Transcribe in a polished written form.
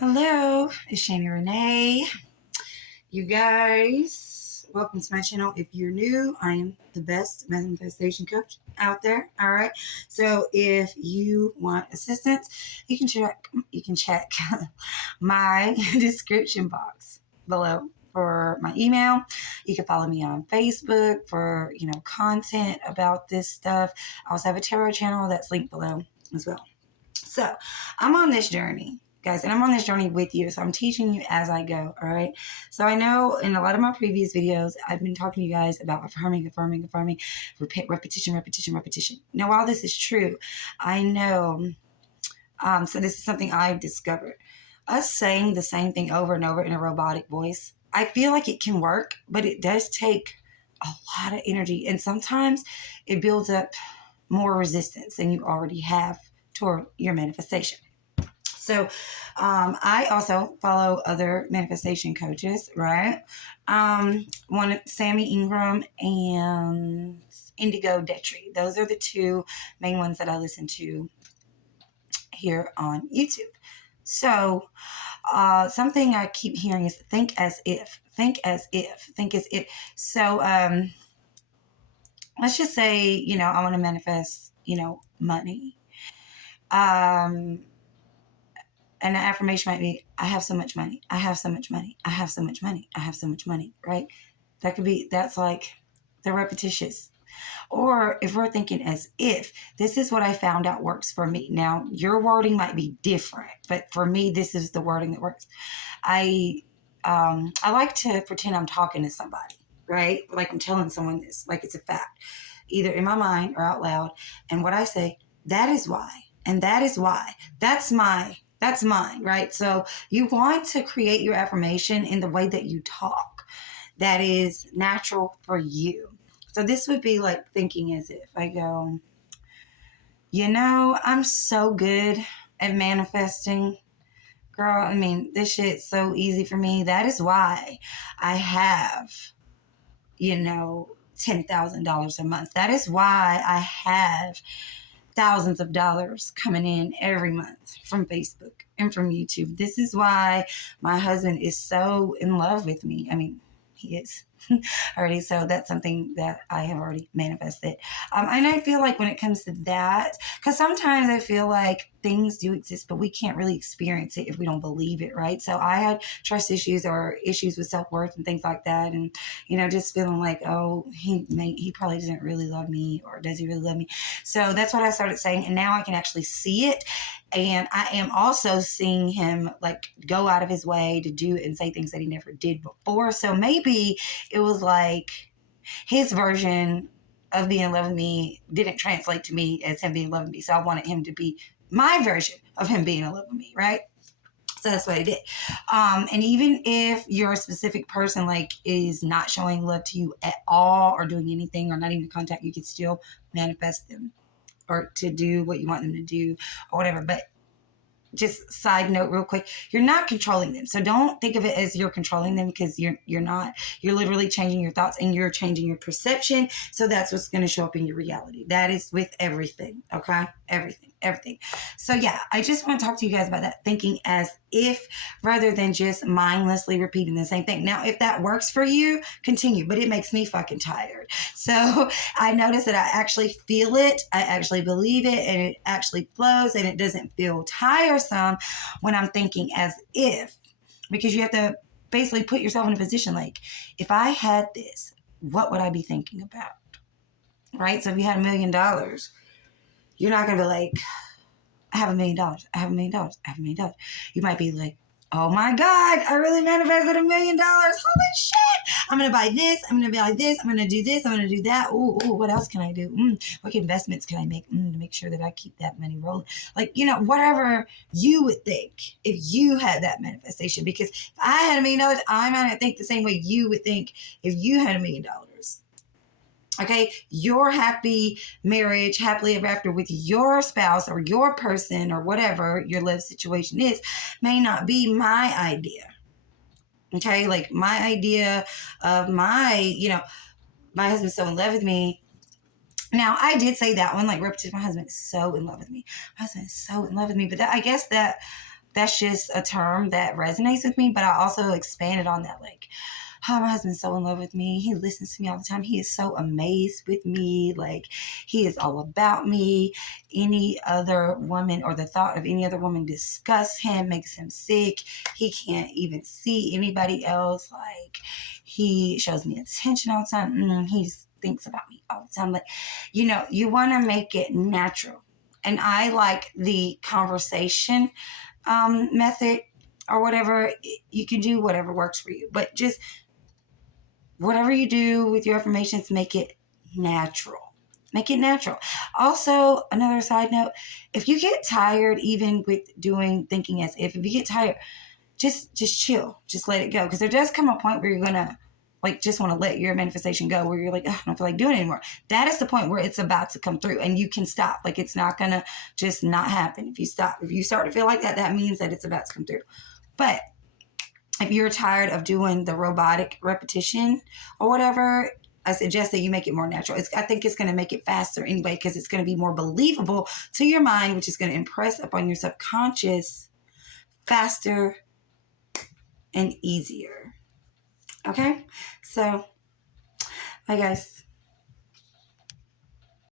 Hello, it's Shani Renee. You guys, welcome to my channel. If you're new, I am the best manifestation coach out there. All right. So if you want assistance, you can check my description box below for my email. You can follow me on Facebook for content about this stuff. I also have a tarot channel that's linked below as well. So I'm on this journey, guys, and I'm on this journey with you. So I'm teaching you as I go. All right. So I know in a lot of my previous videos, I've been talking to you guys about affirming, repetition. Now, while this is true, I know. So this is something I've discovered. Us saying the same thing over and over in a robotic voice, I feel like it can work, but it does take a lot of energy. And sometimes it builds up more resistance than you already have toward your manifestation. So I also follow other manifestation coaches, right? One, Sammy Ingram and Indigo Detry. Those are the two main ones that I listen to here on YouTube. So something I keep hearing is think as if. So let's just say, I want to manifest, money. And the affirmation might be, I have so much money. I have so much money. I have so much money. I have so much money, right? That's like the repetitious. Or if we're thinking as if, this is what I found out works for me. Now, your wording might be different, but for me, this is the wording that works. I like to pretend I'm talking to somebody, right? Like I'm telling someone this, like it's a fact, either in my mind or out loud. And what I say, that is why, and that is why. That's mine, right? So you want to create your affirmation in the way that you talk that is natural for you. So this would be like thinking as if I go, I'm so good at manifesting. Girl, I mean, this shit's so easy for me. That is why I have, $10,000 a month. That is why I have thousands of dollars coming in every month from Facebook and from YouTube. This is why my husband is so in love with me. I mean, he is already. So that's something that I have already manifested. And I feel like when it comes to that, because sometimes I feel like things do exist, but we can't really experience it if we don't believe it, right? So I had trust issues or issues with self-worth and things like that. And, just feeling like, oh, he probably doesn't really love me, or does he really love me? So that's what I started saying. And now I can actually see it. And I am also seeing him like go out of his way to do and say things that he never did before. So maybe it was like his version of being in love with me didn't translate to me as him being in love with me. So I wanted him to be my version of him being in love with me, right? So that's what I did. And even if your specific person like is not showing love to you at all, or doing anything, or not even contact, you can still manifest them or to do what you want them to do or whatever. But just side note real quick, you're not controlling them. So don't think of it as you're controlling them, because you're not. You're literally changing your thoughts and you're changing your perception. So that's what's going to show up in your reality. That is with everything. Okay. Everything. So yeah, I just want to talk to you guys about that, thinking as if, rather than just mindlessly repeating the same thing. Now, if that works for you, continue, but it makes me fucking tired. So I notice that I actually feel it. I actually believe it, and it actually flows, and it doesn't feel tiresome when I'm thinking as if, because you have to basically put yourself in a position like, if I had this, what would I be thinking about? Right? So if you had $1 million, you're not going to be like, I have $1 million. I have $1 million. I have $1 million. You might be like, oh my God, I really manifested $1 million. Holy shit. I'm going to buy this. I'm going to buy this. I'm going to do this. I'm going to do that. Ooh, what else can I do? What investments can I make to make sure that I keep that money rolling? Like, whatever you would think if you had that manifestation. Because if I had $1 million, I might not think the same way you would think if you had $1 million. Okay, your happy marriage, happily ever after with your spouse or your person or whatever your love situation is, may not be my idea. Okay, like my idea of my husband's so in love with me. Now, I did say that one, like repetition. My husband is so in love with me. My husband is so in love with me. But I guess that that's just a term that resonates with me, but I also expanded on that. Like, oh, my husband's so in love with me. He listens to me all the time. He is so amazed with me. Like, he is all about me. Any other woman or the thought of any other woman disgusts him, makes him sick. He can't even see anybody else. Like, he shows me attention all the time. He just thinks about me all the time. Like, you want to make it natural. And I like the conversation method or whatever. You can do whatever works for you, but just whatever you do with your affirmations, make it natural. Make it natural. Also, another side note, if you get tired, even with thinking as if you get tired, just chill. Just let it go. Because there does come a point where you're going to just want to let your manifestation go, where you're like, I don't feel like doing it anymore. That is the point where it's about to come through and you can stop. Like, it's not going to just not happen. If you stop, if you start to feel like that, that means that it's about to come through. But if you're tired of doing the robotic repetition or whatever, I suggest that you make it more natural. I think it's going to make it faster anyway, because it's going to be more believable to your mind, which is going to impress upon your subconscious faster and easier. Okay? So, bye guys.